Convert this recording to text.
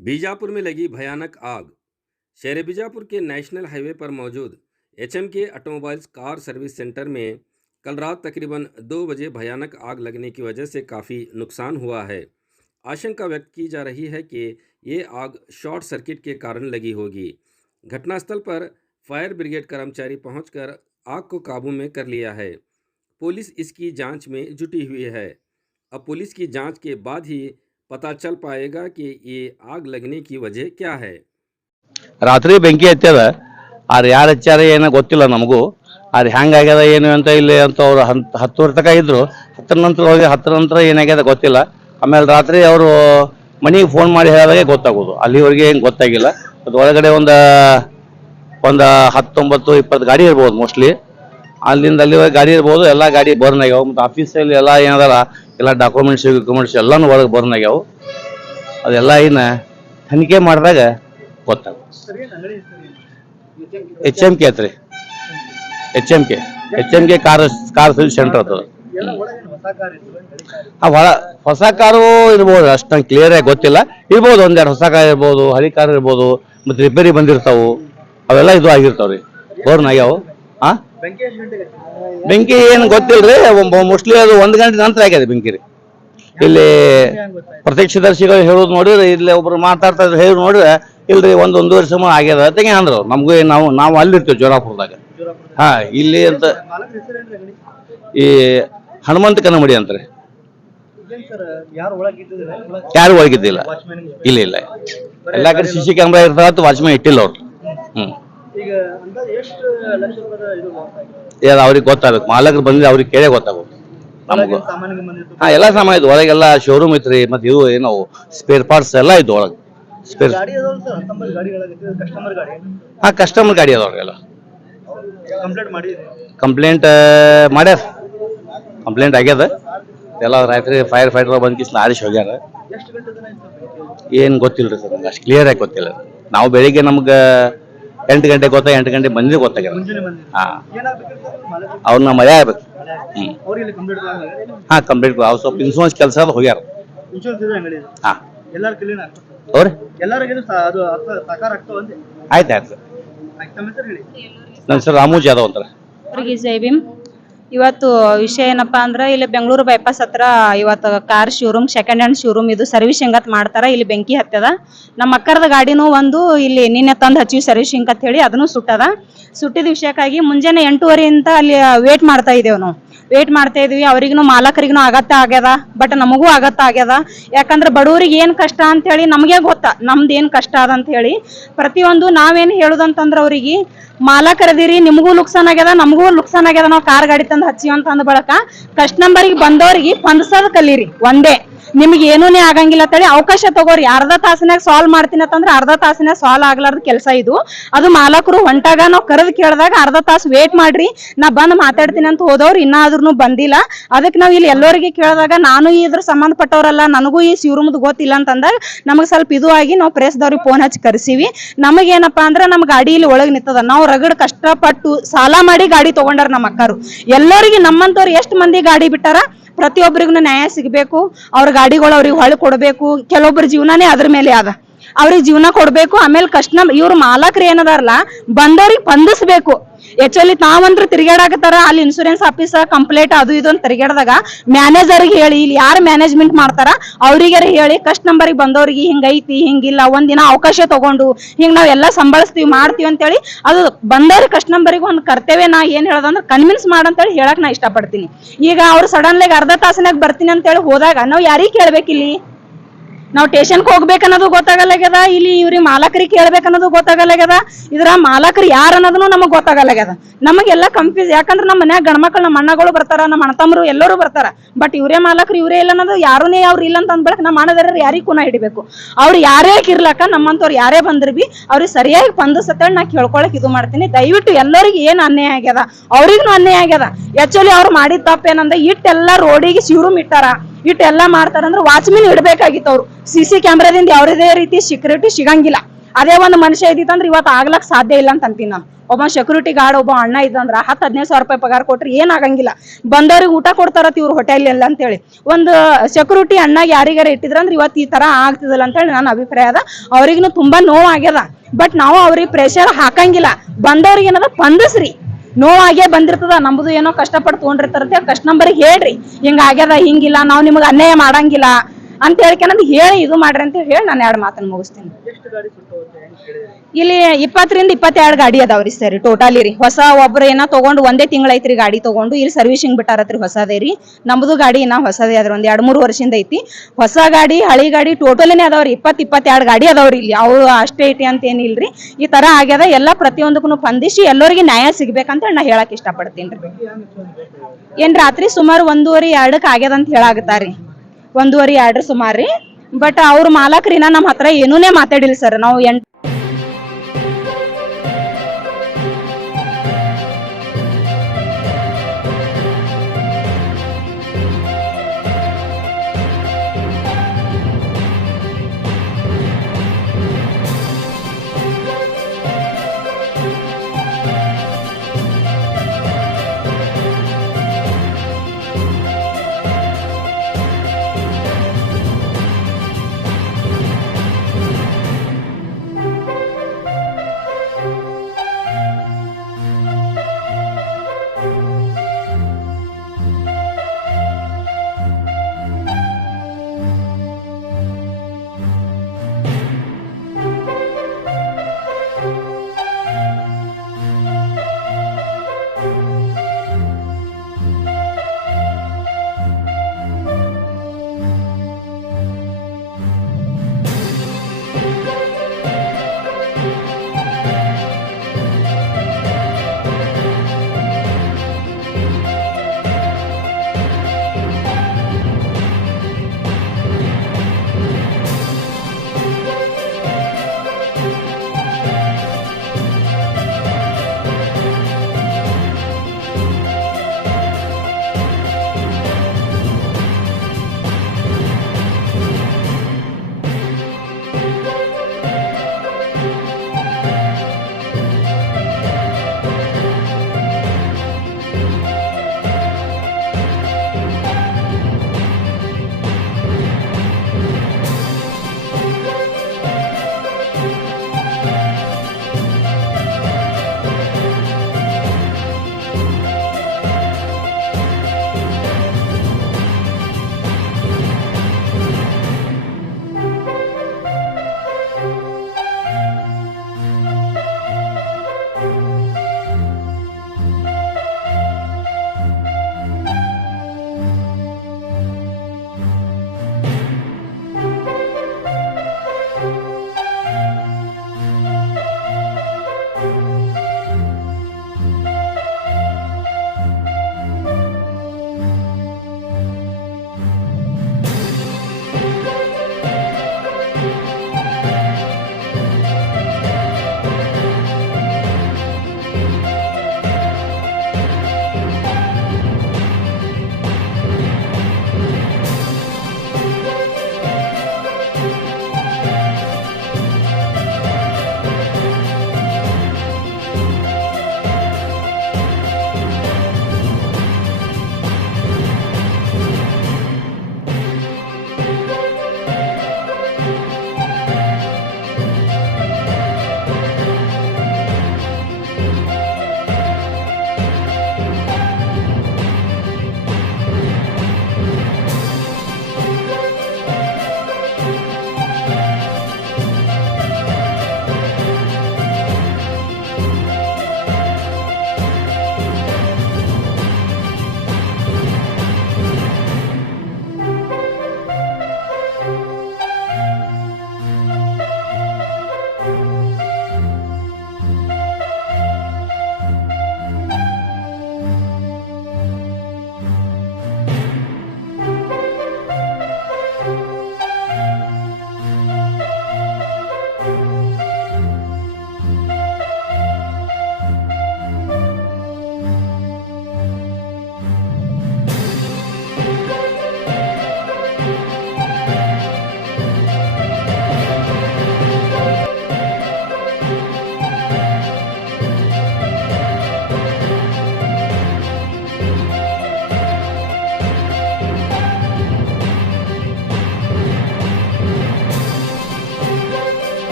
बीजापुर में लगी भयानक आग। शहर बीजापुर के नेशनल हाईवे पर मौजूद HMK automobiles car service centre में कल रात तकरीबन 2 बजे भयानक आग लगने की वजह से काफ़ी नुकसान हुआ है। आशंका व्यक्त की जा रही है कि ये आग शॉर्ट सर्किट के कारण लगी होगी। घटनास्थल पर फायर ब्रिगेड कर्मचारी पहुंचकर आग को काबू में कर लिया है। पुलिस इसकी जांच में जुटी हुई है। अब पुलिस की जांच के बाद ही पता चल पाएगा कि ये आग लगने की वजह क्या है। ರಾತ್ರಿ ಬೆಂಕಿ ಹತ್ಯದ ಆರ್ ಯಾರು ಹಚ್ಚಾರ ಏನೋ ಗೊತ್ತಿಲ್ಲ ನಮಗೂ. ಆರ್ ಹೆಂಗಾಗ್ಯದ ಏನು ಅಂತ ಇಲ್ಲಿ ಅಂತ ಅವ್ರು 10 ತನಕ ಇದ್ರು. 10 ನಂತರ ಹೋಗಿ 10 ನಂತರ ಏನಾಗ್ಯದ ಗೊತ್ತಿಲ್ಲ. ಆಮೇಲೆ ರಾತ್ರಿ ಅವರು ಮನೆಗೆ ಫೋನ್ ಮಾಡಿ ಹೇಳಿದಾಗ ಗೊತ್ತಾಗೋದು. ಅಲ್ಲಿವರೆಗೆ ಏನು ಗೊತ್ತಾಗಿಲ್ಲ. ಅದು ಒಳಗಡೆ ಒಂದು 19 20 ಗಾಡಿ ಇರ್ಬೋದು ಮೋಸ್ಟ್ಲಿ. ಅಲ್ಲಿಂದ ಅಲ್ಲಿವರೆಗೆ ಗಾಡಿ ಇರ್ಬೋದು. ಎಲ್ಲ ಗಾಡಿ ಬರ್ನ್ ಆಗ್ಯಾವ. ಮತ್ತು ಆಫೀಸಲ್ಲಿ ಎಲ್ಲ ಏನದಲ್ಲ ಎಲ್ಲ ಡಾಕ್ಯುಮೆಂಟ್ಸ್ ಎಲ್ಲನೂ ಒಳಗೆ ಬರ್ನ್ ಆಗ್ಯಾವ. ಅದೆಲ್ಲ ಇನ್ನು ತನಿಖೆ ಮಾಡಿದಾಗ ಗೊತ್ತಾಗ. HMK ಐತ್ರಿ. HMK ಕಾರ್ ಸರ್ವಿಸ್ ಸೆಂಟರ್ ಅದು. ಹೊಸ ಕಾರು ಇರ್ಬೋದು, ಅಷ್ಟು ಕ್ಲಿಯರ್ ಆಗಿ ಗೊತ್ತಿಲ್ಲ. ಇರ್ಬೋದು, ಒಂದೆರಡು ಹೊಸ ಕಾರ್ ಇರ್ಬೋದು, ಹಳಿ ಕಾರ್ ಇರ್ಬೋದು, ಮತ್ತೆ ರಿಪೇರಿ ಬಂದಿರ್ತಾವು, ಅವೆಲ್ಲ ಇದು ಆಗಿರ್ತಾವ್ರಿ, ಬೋರ್ನ್ ಆಗ್ಯಾವ. ಬೆಂಕಿ ಏನು ಗೊತ್ತಿಲ್ರಿ. ಮೋಸ್ಟ್ಲಿ ಅದು 1 ಗಂಟೆ ನಂತರ ಆಗ್ಯದ ಬೆಂಕಿ ರೀ. ಇಲ್ಲಿ ಪ್ರತ್ಯಕ್ಷದರ್ಶಿಗಳು ಹೇಳೋದು ನೋಡಿದ್ರೆ, ಇಲ್ಲಿ ಒಬ್ರು ಮಾತಾಡ್ತಾ ಇದ್ರು ಹೇಳಿ ನೋಡಿದ್ರೆ ಇಲ್ರಿ 1-1.5 ವರ್ಷ ಆಗ್ಯದ ತೆಗೆ ಅಂದ್ರು. ನಮಗೂ ನಾವು ಅಲ್ಲಿರ್ತೀವಿ ಜೋರಾಪುರದಾಗ. ಹಾ, ಇಲ್ಲಿ ಅಂತ ಈ ಹನುಮಂತ ಕನ್ನಮಡಿ ಅಂತಾರೆ. ಯಾರು ಒಳಗಿದ್ದಿಲ್ಲ. ಇಲ್ಲ ಎಲ್ಲಾ ಕಡೆ CC ಕ್ಯಾಮ್ರಾ ಇರ್ತಾವ, ವಾಚ್ಮ್ಯಾನ್ ಇಟ್ಟಿಲ್ಲ ಅವ್ರು. ಅವ್ರಿಗೆ ಗೊತ್ತಾಗಬೇಕು. ಮಾಲಕರು ಬಂದ್ರೆ ಅವ್ರಿಗೆ ಕೇಳೇ ಗೊತ್ತಾಗಬೇಕು ನಮಗೂ. ಹಾ, ಎಲ್ಲ ಸಾಮಾನು ಇದ್ದು ಒಳಗೆಲ್ಲ ಶೋರೂಮ್ ಐತ್ರಿ. ಮತ್ತೆ ಇವು ಏನೋ ಸ್ಪೇರ್ ಪಾರ್ಟ್ಸ್ ಎಲ್ಲ ಇದ್ದು ಒಳಗೆ. ಕಸ್ಟಮರ್ ಗಾಡಿ ಅದಾವ್ರಿ. ಕಂಪ್ಲೇಂಟ್ ಮಾಡ್ಯಾರ. ಕಂಪ್ಲೇಂಟ್ ಆಗ್ಯದ ಎಲ್ಲ. ರಾತ್ರಿ ಫೈರ್ ಫೈಟರ್ ಬಂದ್ ಕಿಸ್ ಆರಿಸಿ ಹೋಗ್ಯಾರ. ಏನ್ ಗೊತ್ತಿಲ್ರಿ ಸರ್, ನಮ್ಗೆ ಅಷ್ಟು ಕ್ಲಿಯರ್ ಆಗಿ ಗೊತ್ತಿಲ್ಲ. ನಾವು ಬೆಳಿಗ್ಗೆ ನಮ್ಗೆ 8 ಗಂಟೆಗೆ 8 ಗಂಟೆ ಬಂದಿದ್ರೆ ಗೊತ್ತಾಗ್ಯದ. ಹಾ, ಅವ್ರನ್ನ ಮಳೆ ಆಗ್ಬೇಕು. ಹಾ, ಕಂಪ್ಲೇಂಟ್ ಸ್ವಲ್ಪ ಇನ್ಶೂರೆನ್ಸ್ ಕೆಲಸ ಅದು ಹೋಗ್ಯಾರ. ಹಾ, ಅವ್ರಿ ಆಯ್ತು. ನನ್ನ ಹೆಸರು ರಾಮು ಜಾಧವ್ ಅಂತಾರೆ. ಅವರಿಗೆ ಜೈ ಭೀಮ್. ಇವತ್ತು ವಿಷಯ ಏನಪ್ಪಾ ಅಂದ್ರೆ, ಇಲ್ಲಿ ಬೆಂಗಳೂರು ಬೈಪಾಸ್ ಹತ್ರ ಇವತ್ತು car showroom, second hand showroom ಇದು ಸರ್ವಿಸಿಂಗ್ ಅಂತ ಮಾಡ್ತಾರ. ಇಲ್ಲಿ ಬೆಂಕಿ ಹತ್ತದ. ನಮ್ಮ ಅಕ್ಕರದ ಗಾಡಿನೂ ಒಂದು ಇಲ್ಲಿ ನಿನ್ನೆ ತಂದು ಹಚ್ಚಿವಿ ಸರ್ವಿಸಿಂಗ್ ಅಂತ ಹೇಳಿ, ಅದನ್ನು ಸುಟ್ಟದ. ಸುಟ್ಟಿದ ವಿಷಯಕ್ಕಾಗಿ ಮುಂಜಾನೆ 8:30 ಅಲ್ಲಿ ವೇಟ್ ಮಾಡ್ತಾ ಇದ್ದೇವೆ. ನಾವು ವೇಟ್ ಮಾಡ್ತಾ ಇದೀವಿ. ಅವ್ರಿಗೂ ಮಾಲಕರಿಗೂ ಆಗತ್ತ ಆಗ್ಯದ, ಬಟ್ ನಮಗೂ ಆಗತ್ತ ಆಗ್ಯದ. ಯಾಕಂದ್ರೆ ಬಡವರಿಗೆ ಏನ್ ಕಷ್ಟ ಅಂತ ಹೇಳಿ ನಮಗೆ ಗೊತ್ತಾ, ನಮ್ದು ಏನ್ ಕಷ್ಟ ಅದ ಅಂತ ಹೇಳಿ. ಪ್ರತಿಯೊಂದು ನಾವೇನ್ ಹೇಳುದಂತಂದ್ರ, ಅವ್ರಿಗೆ ಮಾಲಕರದಿರಿ, ನಿಮಗೂ ನುಕ್ಸಾನ್ ಆಗ್ಯದ, ನಮಗೂ ನುಕ್ಸಾನ್ ಆಗ್ಯದ. ನಾವು ಕಾರ್ ಗಾಡಿ ತಂದು ಹಚ್ಚಿವ ಅಂತ ಅಂದ ಬಳಕ ಕಸ್ಟಮರ್ಗೆ ಬಂದವ್ರಿಗೆ ಹೊಂದ್ಸೋದ್ ಕಲೀರಿ. ಒಂದೇ ನಿಮ್ಗೆ ಏನೂನೇ ಆಗಂಗಿಲ್ಲ ತಳಿ ಅವಕಾಶ ತಗೋರಿ. ಅರ್ಧ ತಾಸಿನಾಗ ಸಾಲ್ವ್ ಮಾಡ್ತೀನಿ ಅಂತಂದ್ರೆ ಅರ್ಧ ತಾಸಿನಾಗ ಸಾಲ್ವ್ ಆಗ್ಲಾರ್ದ ಕೆಲಸ ಇದು. ಅದು ಮಾಲಕರು ಹೊಂಟಾಗ ನಾವು ಕರೆದು ಕೇಳಿದಾಗ ಅರ್ಧ ತಾಸು ವೇಟ್ ಮಾಡ್ರಿ, ನಾ ಬಂದ್ ಮಾತಾಡ್ತೀನಿ ಅಂತ ಹೋದವ್ರು ಇನ್ನಾದ್ರೂ ಬಂದಿಲ್ಲ. ಅದಕ್ಕೆ ನಾವು ಇಲ್ಲಿ ಎಲ್ಲರಿಗೆ ಕೇಳಿದಾಗ, ನಾನು ಇದ್ರ ಸಂಬಂಧಪಟ್ಟವ್ರಲ್ಲ, ನನಗೂ ಈ ಶೋರೂಮ್ದು ಗೊತ್ತಿಲ್ಲ ಅಂತಂದಾಗ ನಮಗೆ ಸ್ವಲ್ಪ ಇದು ಆಗಿ ನಾವು ಪ್ರೆಸ್ದವ್ರಿಗೆ ಫೋನ್ ಹಚ್ಚಿ ಕರೆಸಿವಿ. ನಮಗೇನಪ್ಪಾ ಅಂದ್ರೆ, ನಮ್ಮ ಗಾಡಿ ಇಲ್ಲಿ ಒಳಗೆ ನಿಂತದ. ನಾವು ರಗಡ್ ಕಷ್ಟಪಟ್ಟು ಸಾಲ ಮಾಡಿ ಗಾಡಿ ತಗೊಂಡಾರ ನಮ್ಮ ಅಕ್ಕರು. ಎಲ್ಲರಿಗೆ ನಮ್ಮಂತವ್ರು ಎಷ್ಟು ಮಂದಿ ಗಾಡಿ ಬಿಟ್ಟಾರ, ಪ್ರತಿಯೊಬ್ಬರಿಗೂ ನ್ಯಾಯ ಸಿಗಬೇಕು. ಅವ್ರ ಗಾಡಿಗಳು ಅವ್ರಿಗೆ ಹೊಳೆ ಕೊಡಬೇಕು. ಕೆಲವೊಬ್ಬರ ಜೀವನನೇ ಅದ್ರ ಮೇಲೆ ಅದ, ಅವ್ರಿಗೆ ಜೀವನ ಕೊಡ್ಬೇಕು. ಆಮೇಲೆ ಇವ್ರ ಮಾಲಕರು ಏನದಾರಲ್ಲ, ಬಂದವ್ರಿಗೆ ಬಂಧಿಸ್ಬೇಕು. ಆಕ್ಚುಲಿ ನಾವಂದ್ರು ತಿರುಗಾಡಕತ್ತಾರ, ಅಲ್ಲಿ ಇನ್ಶೂರೆನ್ಸ್ ಆಫೀಸ್ ಕಂಪ್ಲೇಂಟ್ ಅದು ಇದು ಅಂತ ತಿರುಗಾಡದಾಗ ಮ್ಯಾನೇಜರ್ಗೆ ಹೇಳಿ, ಇಲ್ಲಿ ಯಾರು ಮ್ಯಾನೇಜ್ಮೆಂಟ್ ಮಾಡ್ತಾರ ಅವ್ರಿಗೆ ಹೇಳಿ, ಕಸ್ಟಮರ್ಗೆ ಬಂದವ್ರಿಗೆ ಹಿಂಗೈತಿ ಹಿಂಗಿಲ್ಲ ಒಂದಿನ ಅವಕಾಶ ತಗೊಂಡು ಹಿಂಗ್ ನಾವ್ ಎಲ್ಲಾ ಸಂಭಾಳಿಸ್ತೀವಿ ಮಾಡ್ತೀವಿ ಅಂತೇಳಿ, ಅದು ಬಂದವ್ರಿಗೆ ಕಸ್ಟಮರ್ಗೆ ಒಂದು ಕರ್ತವ್ಯ. ನಾ ಏನ್ ಹೇಳೋದಂದ್ರೆ ಕನ್ವಿನ್ಸ್ ಮಾಡಂತೇಳಿ ಹೇಳಕ್ ನಾ ಇಷ್ಟಪಡ್ತೀನಿ. ಈಗ ಅವ್ರು ಸಡನ್ಲಾಗಿ ಅರ್ಧ ತಾಸಿನಾಗ ಬರ್ತೀನಿ ಅಂತೇಳಿ ಹೋದಾಗ ನಾವು ಯಾರಿಗೆ ಕೇಳ್ಬೇಕಿಲ್ಲಿ? ನಾವು ಸ್ಟೇಷನ್ಗೆ ಹೋಗ್ಬೇಕನ್ನೋದು ಗೊತ್ತಾಗಲ್ಲಾಗ್ಯದ. ಇಲ್ಲಿ ಇವ್ರಿಗೆ ಮಾಲಕರಿಗೆ ಕೇಳ್ಬೇಕನ್ನೋದು ಗೊತ್ತಾಗಲ್ಲಾಗ್ಯದ. ಇದ್ರ ಮಾಲಕರು ಯಾರು ಅನ್ನೋದನ್ನು ನಮಗ್ ಗೊತ್ತಾಗಲ್ಲಾಗ್ಯದ. ನಮಗೆಲ್ಲ ಕನ್ಫ್ಯೂಸ್. ಯಾಕಂದ್ರೆ ನಮ್ಮ ಮನ್ಯಾಗ ಗಂಡ್ಮಕ್ಳು, ನಮ್ಮ ಅಣ್ಣಗಳು ಬರ್ತಾರ, ನಮ್ಮ ಅಣ್ಣತಮ್ಮರು ಎಲ್ಲರೂ ಬರ್ತಾರ. ಬಟ್ ಇವರೇ ಮಾಲಕರು, ಇವರೇ ಇಲ್ಲ ಅನ್ನೋದು, ಯಾರೂನೇ ಅವ್ರು ಇಲ್ಲ ಅಂತ ಅಂದ್ಬಿಡಕ್ ನಮ್ಮ ಅಣ್ಣದಾರ ಯಾರಿಗೆ ಕೂನ ಹಿಡಿಬೇಕು? ಅವ್ರು ಯಾರೇ ಇರ್ಲಕ್ಕ, ನಮ್ಮಂತವ್ರು ಯಾರೇ ಬಂದ್ರು ಬಿ ಅವ್ರಿಗೆ ಸರಿಯಾಗಿ ಸ್ಪಂದಿಸತ್ತೇಳಿ ನಾ ಕೇಳ್ಕೊಳಕ್ ಇದು ಮಾಡ್ತೀನಿ. ದಯವಿಟ್ಟು ಎಲ್ಲರಿಗೂ ಏನ್ ಅನ್ಯಾಯ ಆಗ್ಯದ, ಅವ್ರಿಗೂ ಅನ್ಯಾಯ ಆಗ್ಯದ. ಆಕ್ಚುಲಿ ಅವ್ರು ಮಾಡಿದ ತಪ್ಪೇನಂದ್ರೆ, ಇಟ್ಟೆಲ್ಲ ರೋಡಿಗೆ ಶೋರೂಮ್ ಇಟ್ಟಾರ, ಇಟ್ಟೆಲ್ಲ ಮಾಡ್ತಾರಂದ್ರೆ ವಾಚ್ಮೆನ್ ಇಡ್ಬೇಕಾಗಿತ್ತು. ಅವ್ರು CC ಕ್ಯಾಮ್ರಾದಿಂದ ಯಾವುದೇ ರೀತಿ ಸೆಕ್ಯೂರಿಟಿ ಸಿಗಂಗಿಲ್ಲ. ಅದೇ ಒಂದು ಮನುಷ್ಯ ಇದ್ದಿತ್ತಂದ್ರೆ ಇವತ್ತು ಆಗ್ಲಕ್ ಸಾಧ್ಯ ಇಲ್ಲ ಅಂತ ಅಂತೀನಿ ನಾನು. ಒಬ್ಬ ಸೆಕ್ಯೂರಿಟಿ ಗಾರ್ಡ್ ಒಬ್ಬ ಅಣ್ಣ ಇದ್ದಂದ್ರ 10-15 ಸಾವಿರ ರೂಪಾಯಿ ಪಗಾರ ಕೊಟ್ರಿ ಏನಾಗಂಗಿಲ್ಲ, ಬಂದವ್ರಿಗೆ ಊಟ ಕೊಡ್ತಾರತ್ ಇವ್ರು ಹೋಟೆಲ್ ಎಲ್ಲ ಅಂತೇಳಿ. ಒಂದು ಸೆಕ್ಯೂರಿಟಿ ಅಣ್ಣಾಗ ಯಾರಿಗಾರ ಇಟ್ಟಿದ್ರಂದ್ರೆ ಇವತ್ತು ಈ ತರ ಆಗ್ತಿದಲ್ಲ ಅಂತೇಳಿ ನನ್ನ ಅಭಿಪ್ರಾಯ ಅದ. ಅವ್ರಿಗೂ ತುಂಬಾ ನೋವು ಆಗ್ಯದ, ಬಟ್ ನಾವು ಅವ್ರಿಗೆ ಪ್ರೆಷರ್ ಹಾಕಂಗಿಲ್ಲ. ಬಂದವ್ರಿಗೆ ಏನದ ಸ್ಪಂದಿಸ್ರಿ, ನೋವಾಗೇ ಬಂದಿರ್ತದ, ನಮ್ದು ಏನೋ ಕಷ್ಟಪಟ್ಟು ತೊಗೊಂಡಿರ್ತಾರಂತೆ ಕಸ್ಟಮರ್ಗೆ ಹೇಳ್ರಿ ಹಿಂಗ ಆಗ್ಯದ, ಹಿಂಗಿಲ್ಲ, ನಾವು ನಿಮ್ಗೆ ಅನ್ಯಾಯ ಮಾಡಂಗಿಲ್ಲ ಅಂತ ಹೇಳ್ಕೊಂಡ್ ಹೇಳಿ ಇದು ಮಾಡ್ರಿ ಅಂತ ಹೇಳಿ ನಾನು 2 ಮಾತನ್ನ ಮುಗಿಸ್ತೀನಿ. ಇಲ್ಲಿ 20-22 ಗಾಡಿ ಅದಾವ್ರಿ ಸರ್ ಟೋಟಲಿ ರೀ. ಹೊಸ ಒಬ್ರು ಏನೋ ತಗೊಂಡು ಒಂದೇ ತಿಂಗಳೈತ್ರಿ ಗಾಡಿ ತಗೊಂಡು ಇಲ್ಲಿ ಸರ್ವಿಸಿಂಗ್ ಬಿಟ್ಟಾರತ್ರಿ ಹೊಸದೇ ರೀ. ನಮ್ದು ಗಾಡಿ ಇನ್ನ ಹೊಸದೇ ಅದ್ರ ಒಂದ್ 2-3 ವರ್ಷದಿಂದ ಐತಿ. ಹೊಸ ಗಾಡಿ ಹಳಿ ಗಾಡಿ ಟೋಟಲಿನೇ ಅದಾವ್ರಿ. 20-22 ಗಾಡಿ ಅದಾವ್ರಿ ಇಲ್ಲಿ. ಅವು ಅಷ್ಟೇ ಐತಿ ಅಂತ ಏನಿಲ್ರಿ. ಈ ತರ ಆಗ್ಯದ, ಎಲ್ಲ ಪ್ರತಿಯೊಂದಕ್ಕೂ ಸ್ಪಂದಿಸಿ ಎಲ್ಲರಿಗೆ ನ್ಯಾಯ ಸಿಗ್ಬೇಕಂತ ನಾ ಹೇಳಕ್ ಇಷ್ಟಪಡ್ತೀನಿ ರೀ. ಏನ್ ರಾತ್ರಿ ಸುಮಾರು 1:30-2 ಆಗ್ಯದ ಅಂತ ಹೇಳಾಗತ್ತಾರಿ. 1:30-2 ಸುಮಾರು ರೀ. ಬಟ್ ಅವ್ರ ಮಾಲಕ್ರಿನ ನಮ್ಮ ಹತ್ರ ಏನೂನೇ ಮಾತಾಡಿಲ್ಲ ಸರ್. ನಾವು